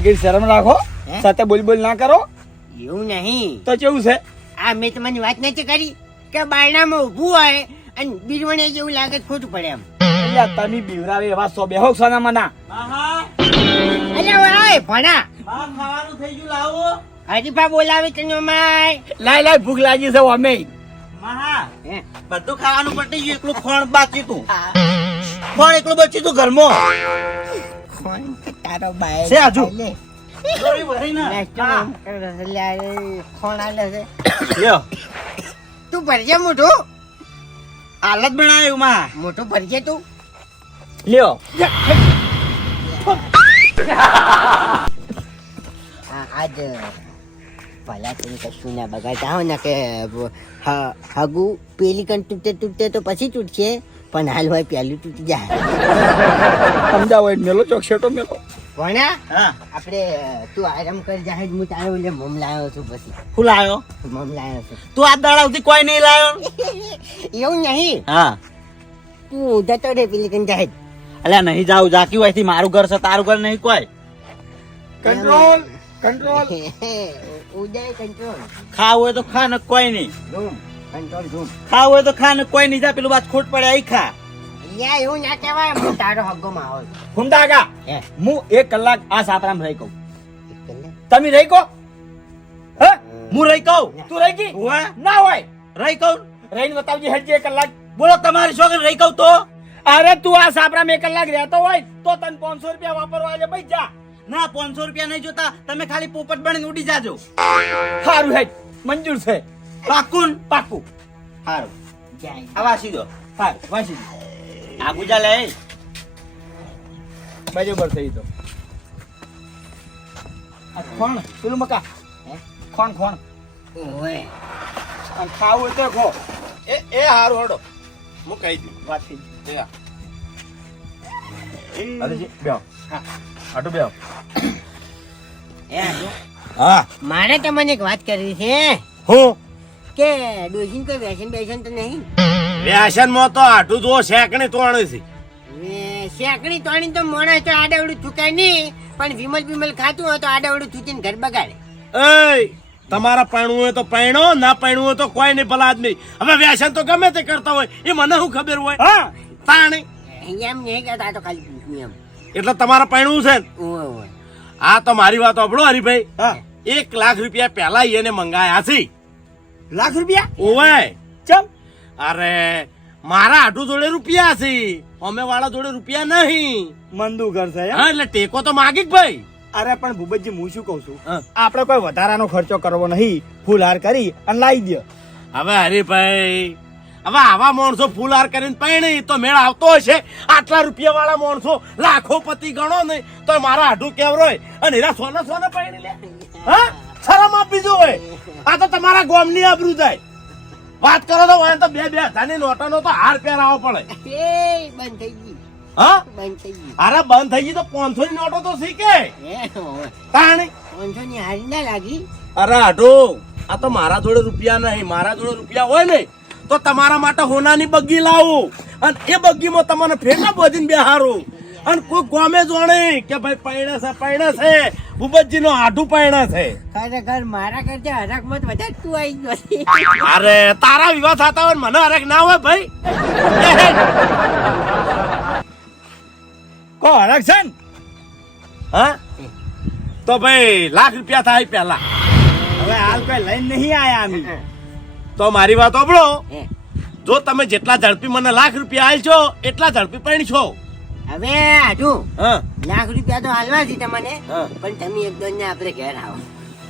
લગીર શરમ રાખો સાથે બોલ બોલ ના કરો. એવું નહીં. તો કેવું છે? આ મેં તમારી વાત નથી કરી કે બારણામાં ઊભું હોય અને બીરવણે જેવું લાગે ખોટું પડે એમ. એટલે તમે બીવરાવે એવા સો બેહો સોના મના અરે ઓય ભણા. ખાવાનું થઈ ગયું લાવો. હરીફા બોલાવે તને માય લાય લાય ભૂખ લાગી છે અમે. મહા બધું ખાવાનું પટી ગયું એકલું ખોણ બાકી તું. ખોણ એકલું બચ્યું તું ઘરમાં. કોણ તારો બાય છે આજુ? લે. દોરી ભરી ના. ખોણ આલે છે. લ્યો. તું ભરજે મોઢું? હાલત બનાવ્યું માં. મોટું ભરજે તું? લ્યો. આ આજ ભલા તું કશું ના બગાડતા હો ને કે હ- હગુ પેલી કણ તૂટે તૂટે તો પછી તૂટશે. પણ હાલ હોય પેલું તૂટી જાય. સમજાવો મેલો ચોક શેટો મેલો? ભણ્યા હા. આપણે તું આરામ કરી જાય હું તારો મમ લાવ્યો છું પછી. શું લાયો? મમ લાવ્યો છું. તું આ દાડા સુધી કોઈ નહીં લાવ્યો એવું નહીં. હા. તું જતો રે પેલી કણ જાય અલ્યા નહીં જાવ જાકી હોયથી મારું ઘર છે તારું ઘર નહીં કોઈ. કંટ્રોલ કંટ્રોલ ઉદય કંટ્રોલ ખાવું હોય તો ખા ને કોઈ નહીં. ધૂમ કંટ્રોલ ધૂમ ખાવું હોય તો ખા ને કોઈ નહીં જા પેલું વાત ખોટ પડે અહીં ખા. યા એવું ના કહેવાય હું તારો હગ્ગો માહોલ ફૂમડાગા હે. હું એક કલાક આ સાપરામાં રહી કહું. તમે રહી કહો. હે? હું રહી કહું. તું રહી ગઈ ના હોય. રહી કહું. રહીને બતાવજે હેડજે એક કલાક. બોલો તમારી છોકરી રહી કહું તો? અરે તું આ સાપરામાં એક કલાક રહેતો હોય તો તને પાંચસો રૂપિયા વાપરવા આજે ભાઈ જા. ના પાંચસો રૂપિયા નહીં જોતા. તમે ખાલી પોપટ બનીને ઉડી જાજો. સારું હેડ. મંજૂર છે. પાકું પાકું. સારું જાય. આવા વાસી સારું વાંચી દે. આ બાજુ લે બરાબર થઈ તો. આ ખોણ પેલું મકા? ખોણ ખોણ. ઓય અને ખાવું તો ખો. એ એ હારું હડો. હું કહી દઉં. વાત થઈ ગઈ. અરેજી, બેહો. હા. આટું બેહો. એ હા. મારે તમને એક વાત કરવી છે. હું? કે ડોસીન કોઈ વ્યસન બેસન તો નહીં? વ્યસનમાં તો આટું જો શેકણી તોણે છે. શેકડી તોણી તો મોણા તો આડાવડું થૂકાય નહીં. પણ વિમલ વિમલ ખાતું હોય તો આડાવડું થૂકીને ઘર બગાડે. એ તમારા પાણું હોય તો પૈણો ના પૈણું હોય તો કોઈ નહીં ભલા આદમી. હવે વ્યાસન તો ગમે તે કરતા હોય એ મને શું ખબર હોય? હા. પાણી. એમ નહીં કહેતા તો ખાલી પૂછ્યું એમ. એટલે તમારા પૈણું છે આ તો મારી વાત સાંભળો હરીભાઈ. હા. એક લાખ રૂપિયા પહેલા એને મંગાયા છે. લાખ રૂપિયા? ઓવે ચમ. અરે મારા આટુ જોડે રૂપિયા છે. અમે વાળા જોડે રૂપિયા નહીં. મંદુ કરશે હા એટલે ટેકો તો માગી ભાઈ. અરે પણ ભૂપતજી હું શું કહું છું. આપણે કોઈ વધારાનો ખર્ચો કરવો નહીં. ફૂલ હાર કરી અને લાવી દે હવે હરીભાઈ હવે આવા માણસો ફૂલહાર કરીને પહેણે તો મેળ આવતો હશે. આટલા રૂપિયા વાળા માણસો લાખો પતિ ગણો ને તો મારા આઢું કેવરોય અને એના સોના સોના પહેણી લે. હા? શરમ આપી દો હોય. આ તો તમારા ગોમની આબરૂ જાય. વાત કરો તો વાય તો બે બે હજારની નોટોનો તો હાર પહેરાવો પડે. એ બંધ થઈ ગઈ. હા? બંધ થઈ ગઈ. અરે બંધ થઈ ગઈ તો પાંચસો ની નોટો તો શીખે તાણી? પાંચસો ની હારી ના લાગી. અરે આઢું આ તો મારા જોડે રૂપિયા નહીં મારા જોડે રૂપિયા હોય ને તો તમારા માટે હોનાની બગ્ગી લાવું. અને એ બગ્ગીમાં તમને ફેટા બોધીને બેહારું. અને કોઈ ગોમે જોણે કે ભાઈ પૈણે છે પૈણે છે ભૂપતજી નો આઢું પૈણે છે. ખરેખર મારા કરતા હરક મત વધારે તું આવી ગયો અરે તારા વિવાહ થતા હોય ને મને હરેક ના હોય ભાઈ. કો હરક છે ને? હા? તો ભાઈ લાખ રૂપિયા થાય પેલા હવે હાલ કોઈ લઈને નહીં આયા અમે. તો મારી વાત સાંભળો. જો તમે જેટલા ઝડપી મને લાખ રૂપિયા આલશો એટલા ઝડપી પણ છો. હવે આજુ હા. લાખ રૂપિયા તો હાલવા છે તમને હા. પણ તમે એક દોન ને આપણે ઘેર આવો.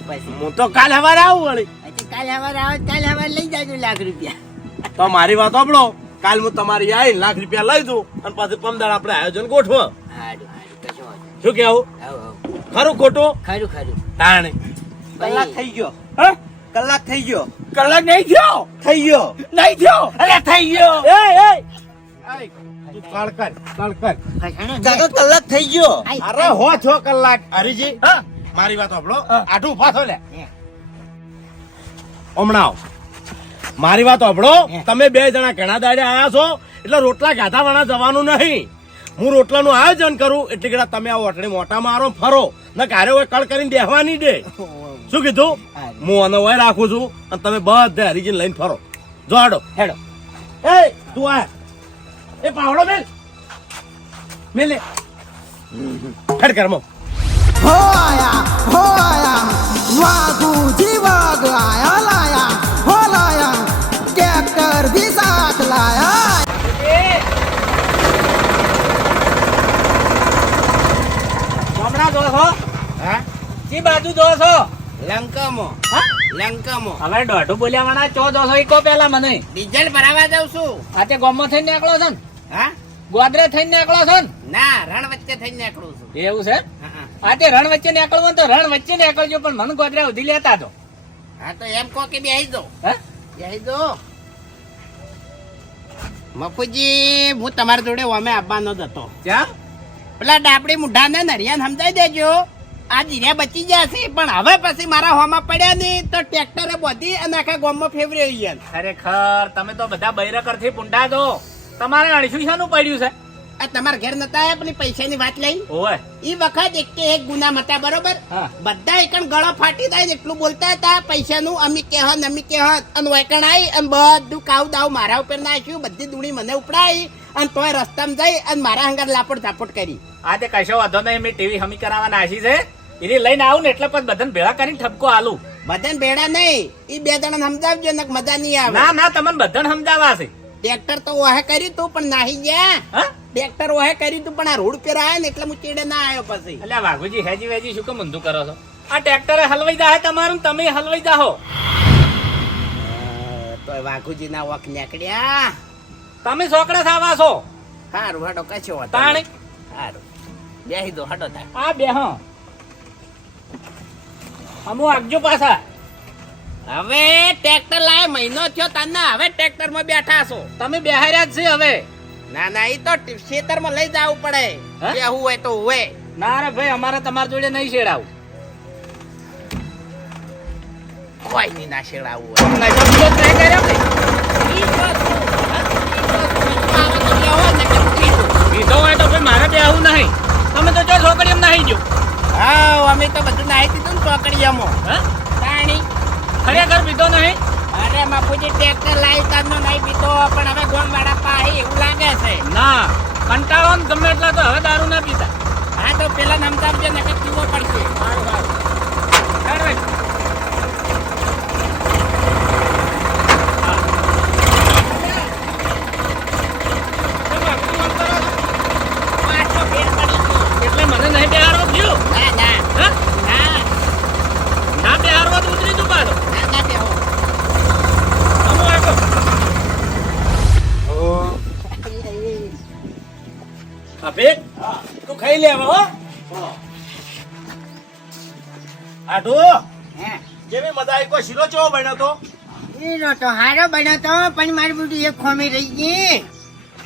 પછી. હું તો કાલ હવારે આવું વળી. કાલ કાલે સવારે આવો કાલ સવારે લઈ જાજો લાખ રૂપિયા. તો મારી વાત સાંભળો. કાલ હું તમારી આવી લાખ રૂપિયા લઈ દઉં અને પછી પમદાળ આપણે આયોજન ગોઠવો. શું કેવું ખરું ખોટું? ખરું ખરું. તાણે. કલાક થઈ ગયો. હે? કલાક થઈ ગયો. કલાક નહીં ગયો થઈ ગયો. નહીં ગયો અરે થઈ ગયો. એ એ. તું કાળ કર કાળ કર. ખસાણો છે. કાકા કલાક થઈ ગયો. અરે હો છો કલાક. હરીજી મારી વાત સાંભળો. આઠું ઊભા થો લે. હમણાં મારી વાત સાંભળો. તમે બે જણા ઘણા દાડે આવ્યા છો એટલે રોટલા ગાધા વાળા જવાનું નહીં. હું રોટલાનું આયોજન કરું એટલે કે તમે આ ઓટડે મોટા મારો ફરો. ને કારે હોય કળ કરીને બેહવા દે. શું કીધું? હું આનો વય રાખું છું અને તમે બધે હરીજીને લઈને ફરો. જોડો હેડો. એ તું આ. એ પાવડો મેલ. મેલે હેડ કરમો હો આયા હો આયા વાઘુજી વાઘ આયા લાયા હો લાયા ટ્રેક્ટર ભી સાથ લાયા. હમણાં જો છો? હે? જી બાજુ જો છો? લંકામો. હા? લંકામાં. હવે દોઢું બોલ્યા વાળા ચો જો ઈકો પેલા મને. ડીઝલ ભરાવા જાઉં છું. આ તે ગોમમાં થઈને નીકળો છો ને. ગોદરે થઈને નીકળો છો ને? ના રણ વચ્ચે થઈને નીકળું છું. એવું છે? હા, તે રણ વચ્ચે નીકળવું તો રણ વચ્ચે નીકળજો પણ મને ગોદરે ઉધી લેતા તો હા તો એમ કહો કે બેહી દો હે? બેહી દો મફુજી હું તમારી જોડે ઓમે આવવાનો જ હતો ક્યાં? પેલા ડાબડી મુઢાને નરિયાને સમજાઈ દેજો. આ જીર્યા બચી ગયા છે પણ હવે પછી મારા હોમાં પડ્યા નહીં તો ટ્રેક્ટરે બોધી અને આખા ગોમમાં ફેવરી ગયા ખરેખર તમે તો બધા બૈરકરથી પૂંડા છો. તમારે અણશું શાનું પડ્યું છે? આ તમારા ઘેર નતા આવ્યા પણ પૈસાની વાત લઈ? ઓય ઈ વખત એક કે એક ગુના હતા બરોબર? હા. બધા એકણ ગળો ફાટી જાય એટલું બોલતા હતા પૈસાનું અમી કહેત અમી કહેત અને વૈકણ આવી અને બધું કાવ દાવ મારા ઉપર નાખ્યું બધી દુણી મને ઉપડાઈ અને તોય રસ્તામાં જઈ અને મારા હંગાર લાપડ ઝાપટ કરી. આ તે કશો વાંધો નહીં મેં ટીવી હમી કરાવવા નાસી છે. એને લઈને આવું ને એટલે પછી બધાને ભેળા કરીને ઠપકો આલું. બધાને ભેડા નહીં. ઈ બે જણા સમજાવજો ને મજા નહીં આવે. ના ના તમને બધાને સમજાવવા છે. ટ્રેક્ટર તો ઓહે કર્યું તું પણ નાહી ગયા. હા? ટ્રેક્ટર ઓહે કર્યું તું પણ આ રોડ પર આયા ને એટલે હું ચીડે ના આવ્યો પછી. એટલે વાઘુજી હેજી વેજી શું કેમ ઊંધું કરો છો? આ ટ્રેક્ટર હલવાઈ જાય તમારું તમે હલવાઈ જાહો. તો વાઘુજી ના વખ નીકળ્યા. તમે છોકરા થાવા છો. હારું હાડો કશો તાણી. હારું. બેહી દો હાડો થાય આ બેહો. અમુ આગજો પાછા. હવે ટ્રેક્ટર લાય મહિનો થયો તને. હવે ટ્રેક્ટરમાં બેઠા છો. તમે બેહાર્યા જ છે હવે. ના ના એ તો ખેતરમાં લઈ જવું પડે. હે? જે હોય તો હોય ના રે ભાઈ અમારે તમારા જોડે નહીં શેડાવું. કોઈ ની ના શેડાવું? હોય નહીં તો કીધું. હોય ભાઈ મારે બેહવું નહીં. તમે તો જો છોકરી એમ નહીં જો હા અમે તો બધું નાહી દીધું ને ચોકડીયામાં હા? તાણી ખરેખર પીધો નહીં? અરે બાપુજી ટ્રેક્ટર લાવી તારનો નહીં પીતો પણ હવે ગોમ વાળા પાહી એવું લાગે છે. ના કંટાળો ને ગમે એટલા તો હવે દારૂ ના પીતા. હા તો પેલા નમતામજે નકર પીવો પડશે. હેડ ભાઈ. પાછો ફેર પડી ગયો. એટલે મને નહીં બેહારવો થયું ના ના હા? ના ના બેહારવા તો ઉતરી તું પાછો ના ના બેહો અમુ આગો અભિક તું ખાઈ લે હો. આટુ હે? જેવી મજા આવી? કોઈ શીરો ચેવો બન્યો તો? શીરો તો હારો બન્યો તો પણ મારી બુટી એક ખોમી રહી ગઈ.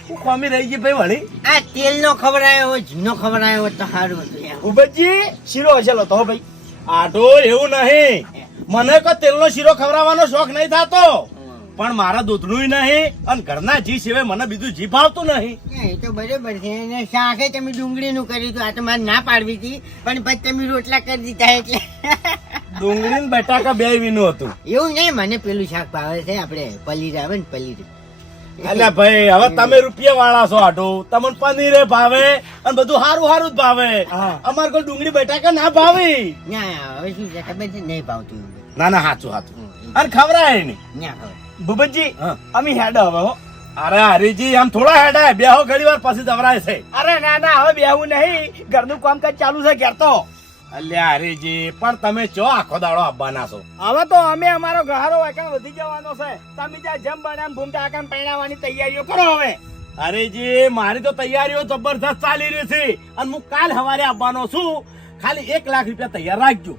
શું ખોમી રહી ગઈ ભાઈ વળી? આ તેલ નો ખવડાયો હોય ઘીનો ખવડાયો હોય તો સારું હતું ઉબજી શીરો હશે તો ભાઈ. આટો એવું નહીં. મને કોઈ તેલનો શીરો ખવડાવવાનો શોખ નહીં થતો. પણ મારા દૂધનું નહીં અને ઘરના જી સિવાય મને બીજું જી ભાવતું નહીં. એ તો બરોબર છે. અને શાકે તમે ડુંગળીનું કર્યું હતું. આ તો મારે ના પાડવી હતી. પણ પછી તમે રોટલા કરી દીધા એટલે. ડુંગળી ને બટાકા બે વિનું હતું. એવું નહીં મને પેલું શાક ભાવે છે. આપણે પલીર આવે ને પલીર એટલે ભાઈ હવે તમે રૂપિયા વાળા છો આટો. તમને પનીરે ભાવે અને બધું સારું સારું જ ભાવે. અમારે કોઈ ડુંગળી બટાકા ના ભાવે. ના હવે શું છે ખબર છે? નહીં ભાવતું ના ના સાચું સાચું અને ખવડાય નહીં. ના ખબર ભૂપતજી હા. અમે હેડ હવે હો. અરે હરીજી આમ થોડા હેડા બેહો ઘડી વાર પછી દવરાય છે. અરે ના ના હવે બેહવું નહીં. ઘરનું કામકાજ ચાલુ છે ઘેર તો. અલ્યા હરીજી પણ તમે ચો આખો દાડો આવવાના છો? હવે તો અમે અમારો ગહારો વાયકાણ વધી જવાનો છે. તમે જ્યાં જેમ બને એમ ભૂમતા આકામ પહેણાવવાની તૈયારીઓ કરો હવે. હરીજી મારી તો તૈયારીઓ જબરદસ્ત ચાલી રહી છે. અને હું કાલ સવારે આવવાનો છું. ખાલી એક લાખ રૂપિયા તૈયાર રાખજો.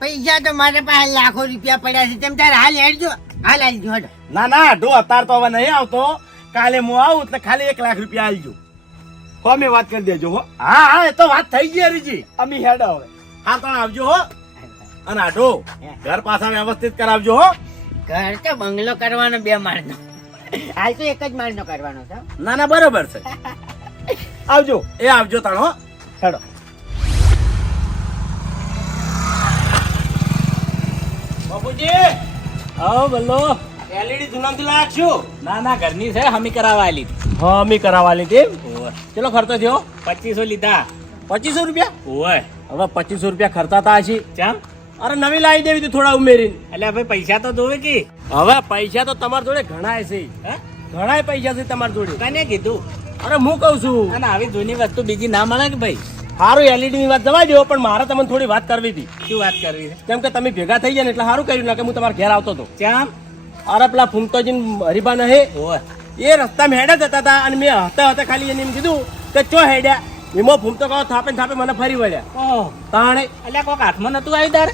પૈસા તો મારે પાસે લાખો રૂપિયા પડ્યા છે. તેમ તારે હાલ હેડજો. હડો. ના ના ઢો અત્યારે તો હવે નહીં આવતો. કાલે હું આવું એટલે ખાલી એક લાખ રૂપિયા આલજો. અમે વાત કરી દેજો હો. હા હા એ તો વાત થઈ ગઈ હરીજી. અમે હેડ હવે. હા તો આવજો હો. અને આઢો ઘર પાછા વ્યવસ્થિત કરાવજો હો. ઘર તો બંગલો કરવાનો બે માળનો. હાલ તો એક જ માળનો કરવાનો છે ના ના બરોબર છે. આવજો. એ આવજો તાણ હો. હેડો. બાપુજી! આવો બલ્લો એલઈડી જુનામથી છું ના ના ઘરની છે હમી કરાવવા આલી હા મી કરાવવાની હતી ચલો ખર્ચો થયો? પચીસો લીધા. પચીસો રૂપિયા? ઓય. હવે પચીસો રૂપિયા ખર્ચાતા છે. ચમ? અરે નવી લાવી દેવી તું થોડા ઉમેરીને. એટલે ભાઈ પૈસા તો જોવે કે? હવે પૈસા તો તમારી જોડે ઘણા છે. હે? ઘણાય પૈસા છે તમારી જોડે. કને કીધું? અરે હું કઉ છું. અને આવી જૂની વસ્તુ બીજી ના મળે કે ભાઈ? સારું એલઈડી ની વાત જવા દો પણ મારે તમને થોડી વાત કરવી હતી. શું વાત કરવી કેમ કે તમે ભેગા થઈ ગયા ને એટલે સારું કર્યું ના કે હું તમારા ઘેર આવતો હતો. ક્યાં અરે પેલા ફૂમતોજી હરીબા હે એ રસ્તામાં હેડા જતા હતા અને મેં હતા હતા ખાલી એને એમ કીધું કે ચો હેડ્યા? એમાં ફૂમતો કહો થાપે થાપે મને ફરી વળ્યા. તાણે અલ્યા કોક હાથમાં નતું આવી તારે?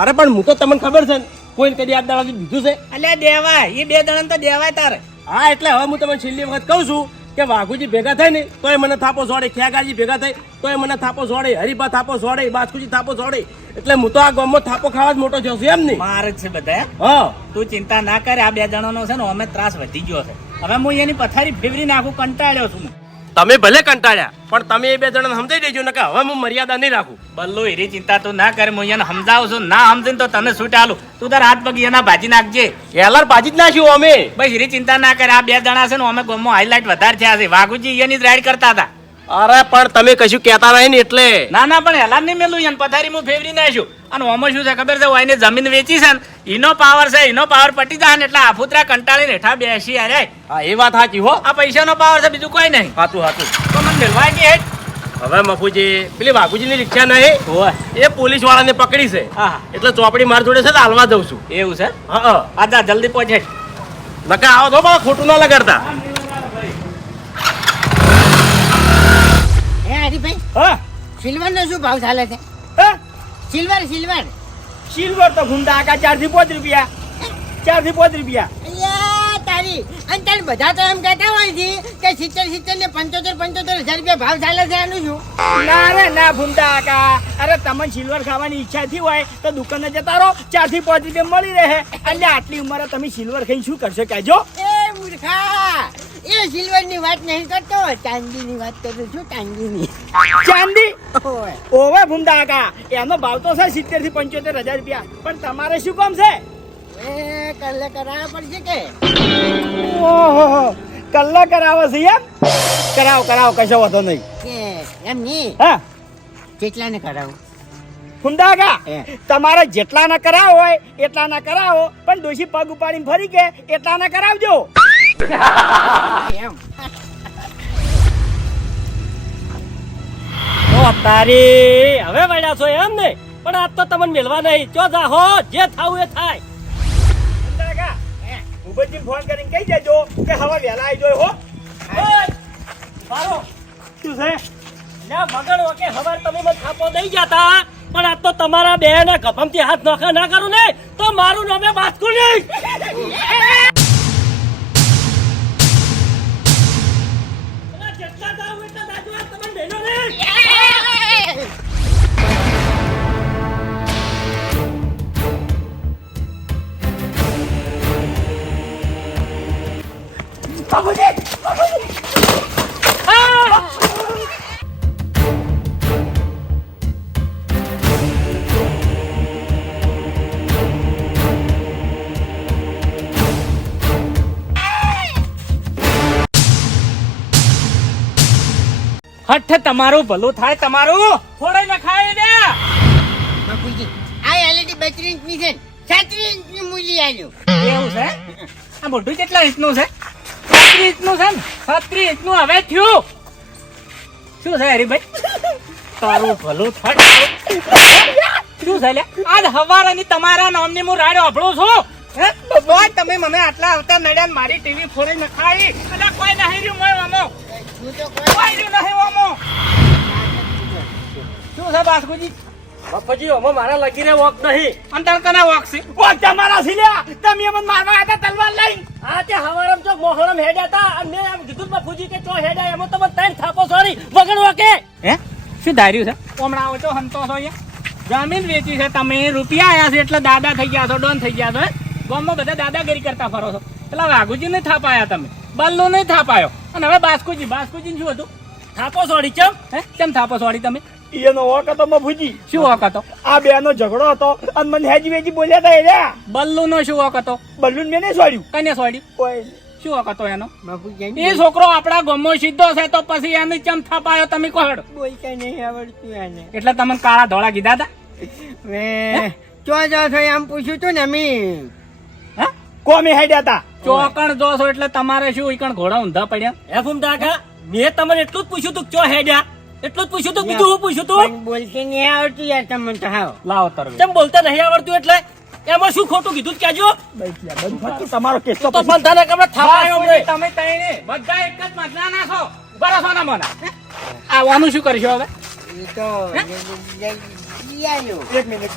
અરે પણ હું તો તમને ખબર છે ને કોઈ કદી આ દાડા દીધું છે? એટલે દેવાય એ બે દળન તો દેવાય તારે. હા એટલે હવે હું તમને છેલ્લી વખત કહું છું કે વાઘુજી ભેગા થાય ને તોય મને થાપો સોડે ખ્યાગાજી ભેગા થાય તોય મને થાપો સોડે હરિભા થાપો જોડે બાસ્કુજી થાપો સોડે એટલે હું તો આ ગામમાં થાપો ખાવા જ મોટો થયો છું એમ ને મારે છે બધા હે. તું ચિંતા ના કરે આ બે જણાનો છે ને અમે ત્રાસ વધી ગયો છે હવે હું એની પથારી ફેવરી નાખું કંટાળ્યો છું. તમે ભલે કંટાળ્યા પણ તમે એ બે જણા સમજાઈ દેજો ને કે હવે હું મર્યાદા નહીં રાખું. બલ્લુ એરી ચિંતા તું ના કરે હું એને સમજાવું છું. ના સમજે તો તને છૂટ આલું તું તાર હાથ પગ એના ભાજી નાખજે. એલર ભાજી જ નાખ્યું અમે. ભાઈ એરી ચિંતા ના કરે આ બે જણા છે ને અમે ગમો હાઈલાઇટ વધારે થયા છે. વાઘુજી એની જ રાઈડ કરતા હતા. અરે પણ તમે કશું કહેતા નહીં ને એટલે. ના ના પણ હેલાર નહીં મેલું એને પથારી હું ફેવરી નાખ્યું અને ઓમાં શું છે ખબર છે? એને જમીન વેચી છે ને એનો પાવર છે એનો પાવર પટી જાય ને એટલે આફુતરા કંટાળીને હેઠા બેસી અરે હા એ વાત સાચી હો. આ પૈસાનો પાવર છે બીજું કોઈ નહીં. સાચું સાચું તો મને મેળવાય કે હવે મફુજી પેલી બાપુજીની રિક્ષા નહીં? એ પોલીસ વાળાને પકડી છે. હા એટલે ચોપડી માર જોડે છે તો હાલવા દઉં છું. એવું છે? હા હા. જલ્દી પહોંચે નકા આવો તો પણ ખોટું ના લગાડતા. હે હરીભાઈ હા? સિલ્વર નો શું ભાવ ચાલે છે? હા? Silver silver. સિલ્વર તો ઘૂમતા આકા ચારથી પાંચ રૂપિયા. ચારથી પાંચ રૂપિયા. તારી. અને તારી બધા તો એમ કહેતા હોય છે કે સિત્તેર સિત્તેર ને પંચોતેર પંચોતેર હજાર રૂપિયા ભાવ ચાલે છે આનું શું? ના રે ના ભૂમતા આકા અરે તમને સિલ્વર ખાવાની ઈચ્છા થી હોય તો દુકાને જતા રહો. ચારથી પાંચ રૂપિયા મળી રહે. એટલે આટલી ઉંમરે તમે સિલ્વર ખાઈ શું કરશો? કહેજો. એ મૂર્ખા. એ સિલ્વરની વાત નહીં કરતો ચાંદી ની વાત કરું છું ચાંદી? ની ચાંદી ઓવે ભૂમતા એનો ભાવ તો છે સિત્તેરથી પંચોતેર હજાર રૂપિયા પણ તમારે શું કામ છે? એ કલ્લે કરાવવા પડશે કે? ઓહો કલ્લે કરાવો છે એમ? કરાવો કરાવો કશો વાંધો નહીં. એમ નહીં? હા? કેટલાને ને ફુંદાગા ફુંડાકા તમારે જેટલા ના કરાવો હોય એટલા ના કરાવો પણ ડોશી પગ ઉપાડીને ફરી કે એટલા ના કરાવજો. એમ ઓ તારી હવે વળ્યા છો એમ ને પણ આજ તો તમને મેળવા નહીં. ચો જા હો જે થાવું એ થાય. ઉભેજી ફોન કરીને કહી દેજો કે હવે વહેલા આવી જોઈ હો. મારો. શું છે? ના મગણ ઓકે હવાર તમે મને થાપો દઈ જતા. પણ આજ તો તમારા બે ના ગભમથી હાથ નોખા ના કરું ને. તો મારું નામે બાસ્કુ નહીં. હઠ તમારું ભલું થાય તમારું થોડે નખાય ને. બાપુજી આ એલઈડી બત્રીસ ઇંચની છે છત્રીસ ઇંચની મૂલી આલ્યો. એવું છે? આ મોઢું કેટલા ઇંચનું છે? છત્રીસ ઇંચનું છે ને? ઇંચનું હવે થયું. શું છે હરીભાઈ? તારું ભલું થાય. શું છે લે? આજ હવારની તમારા નામની હું રાડો અભળું છું. હે? બોય તમે મને આટલા આવતા નડ્યા મારી ટીવી ફોડી નખાઈ અને કોઈ નહીં રહ્યું મોય મામો. શું છે બાસ્કુજી બાપુજી હવે મારા લગીને વોક નહીં અંતર કના વાગશે ઓ તમારા સિલ્યા તમે અમને મારવા હતા તલવાર લઈને આ તે હવારમ ચોક મોહરમ હેડ્યા હતા અને મેં એમ કીધું બાપુજી કે ચો હેડ્યા એમાં તમે ત્રણ થાપો સોરી વગર વકે હે શું ધાર્યું છે હમણાં આવો છો હંતો છો જમીન વેચી છે તમે રૂપિયા આયા છે એટલે દાદા થઈ ગયા છો ડોન થઈ ગયા છો? ગામમાં બધા દાદાગીરી કરતા ફરો છો એટલે વાઘુજી નહીં થાપાયા તમે બલ્લો નહીં થાપાયો. અને હવે બાસ્કુજી બાસ્કુજી શું હતું? થાપો સોડી ચમ? હે? કેમ થાપો સોડી તમે? એનો વોક હતો મફુજી શું વોક હતો? આ બે નો ઝઘડો હતો. અને મને હેજી વેજી બોલ્યા હતા એલા બલ્લુ નો શું વોક હતો? બલૂન મેં નહીં છોડ્યું કને સોડ્યું? કોઈ શું વોક હતો એનો? એ છોકરો આપણા ગમો સીધો છે તો પછી એને ચમ થાપાયો તમે કોહડ બોલતા નહીં આવડતું એને. એટલે તમને કાળા ધોળા કીધા હતા મે ચો જો છો એમ પૂછ્યું તું ને મી હે? કોમે હેડ્યા હતા ચોકણ જોશો છો એટલે તમારે શું ઈકણ ઘોડા ઊંધા પડ્યા? હે ફૂમતા કાકા મેં તમને એટલું જ પૂછ્યું તું કે ચો હેડ્યા? એટલું જ પૂછ્યું તું બીજું હું પૂછ્યું તું? બોલતી નહીં આવડતું યાર તમને તો હાવ. લાવો તરવે. કેમ બોલતા નહીં આવડતું એટલે એમાં શું ખોટું કીધું કેજો તમારો કેસ તો પણ તને કમરે થાવા તમે તઈને બધા એક જ મતલા નાખો છો. ને મને. આવવાનું શું કરશો હવે? એ તો. એક મિનિટ.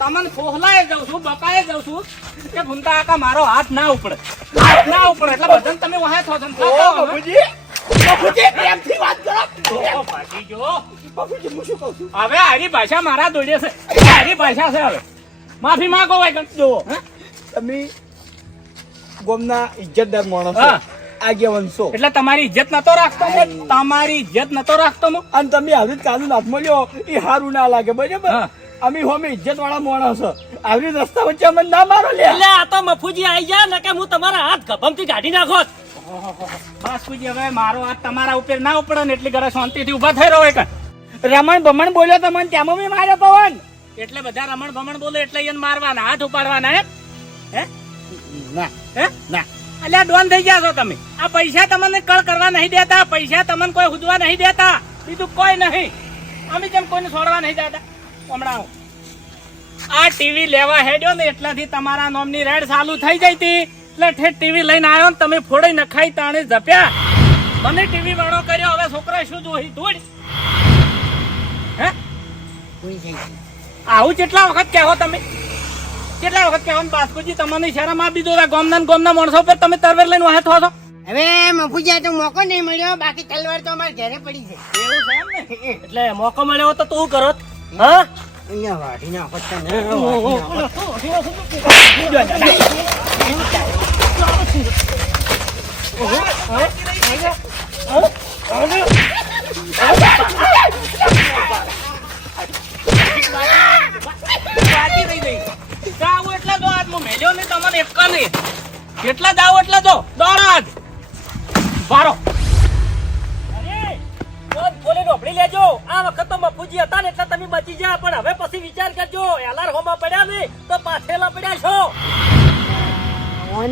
તમને ખોહલાએ જાઉં છું બકાએ જાઉં છું કે ભૂમતા કાકા મારો હાથ ના ઉપડે. હાથ ના ઉપડે એટલે ભજન તમે વહાય થો છો જન હવે. મફુજી મફુજી પ્રેમથી વાત કરો. ભાગી જો. બાપુજી હું શું કહું છું? હવે હારી ભાષા મારા દોડે છે. હારી ભાષા છે હવે. માફી માંગો ભાઈ જુઓ હે? તમે ગોમના ઇજ્જતદાર માણસ. આગેવન છો એટલે તમારી ઇજ્જત નતો રાખતો તમારી ઇજ્જત નતો રાખતો અને તમે આવી કાલુ નાથ લ્યો એ સારું ના લાગે બરાબર. અમે હોમે ઇજ્જત વાળા માણસ આવી રસ્તા વચ્ચે મને ના મારો લે એટલે આ તો મફુજી આઈ ગયા ને કે હું તમારા હાથ ગભમથી કાઢી નાખો. બસ બાસ્કુજી હવે મારો હાથ તમારા ઉપર ના ઉપડે ને એટલી ઘરે શાંતિથી ઊભા થઈ રહ્યો એક. રમણ ભમણ બોલ્યો તો મને ત્યાં બી માર્યો પવન. એટલે બધા રમણ ભમણ બોલે એટલે એને મારવાના હાથ ઉપાડવાના હે? હે? ના હે? ના. અલ્યા ડોન થઈ ગયા છો તમે. આ પૈસા તમને કળ કરવા નહીં દેતા પૈસા તમને કોઈ હુદવા નહીં દેતા. બીજું કોઈ નહીં. અમે જેમ કોઈને છોડવા નહીં દેતા? હમણાં આવો. આ ટીવી લેવા હેડ્યો ને એટલાથી તમારા નોમની રેડ ચાલુ થઈ જઈ હતી. એટલે ઠેઠ ટીવી લઈને આવ્યો ને તમે ફોડી નખાઈ તાણે જપ્યા. મને ટીવી વાળો કર્યો હવે છોકરા શું જોઈ ધૂળ. હે. આવું કેટલા વખત કહેવો તમે? કેટલા વખત કહેવો ને બાસ્કુજી તમને શરમ આપી દીધો ગોમના ગોમના માણસો પર તમે તરવેર લઈને વાહે થો છો? હવે મફુજા તો મોકો નહીં મળ્યો બાકી તલવાર તો અમારે ઘરે પડી છે એવું છે એટલે મોકો મળ્યો તો તું કરત હા? અહીંયા વાઢી નાખો તને, વાઢી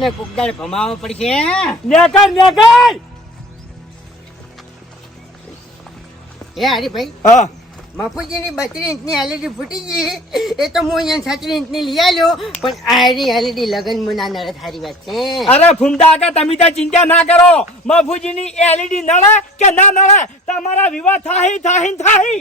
ઓને કુકદાર ભમાવો પડશે નેકર નેકર એ હરીભાઈ? હા. મફુજીની બત્રીસ ઇંચની એલઈડી ફૂટી ગઈ. એ તો હું અહીંયા સાતરી ઇંચની લઈ આવ્યો પણ આરી એલઈડી લગન મુના નડે થારી વાત છે. અરે ફૂમતા આગા તમે ત્યાં ચિંતા ના કરો. મફુજીની એલઈડી નળે કે ના નળે તમારા વિવાહ થાહી થાહી થાહી.